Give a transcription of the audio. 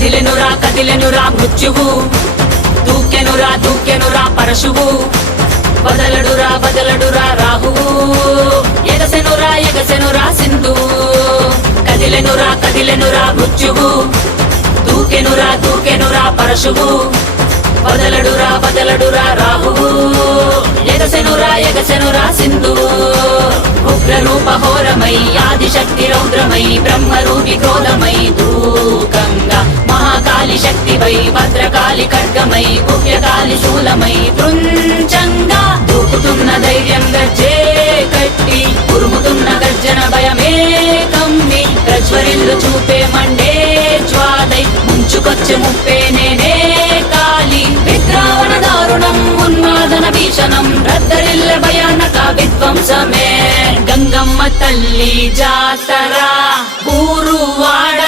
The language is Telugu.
కదిలెనురా మృత్యువు, దూకెనురా పరశువు, బదలడురా రాహువు, ఎగసెనురా సింధువు. కదిలెనురా మృత్యువు, దూకెనురా పరశువు, బదలడురా రాహువు, ఎగసెనురా సింధువు. ఉగ్రరూపహోరమై ఆదిశక్తి రౌద్రమై బ్రహ్మరూపి క్రోధమై దూకంగా మహాకాళి శక్తివై భద్రకాళి ఖడ్గమై గుహ్యకాళి శూలమై పృంచంగా దూకుతున్న ధైర్యం గజ్జే కట్టి ఉరుముతున్న గర్జన భయమే కమ్మి ప్రజ్వరిల్లు చూపే మండే జ్వాలై ముంచుకొచ్చే ముప్పే నేనే కాళి. విద్రావణ దారుణం ఉన్మాదన భీషణం రద్దరిల్ల భయానక విధ్వంసమే. గంగమ్మ తల్లి జాతర ఊరు వాడ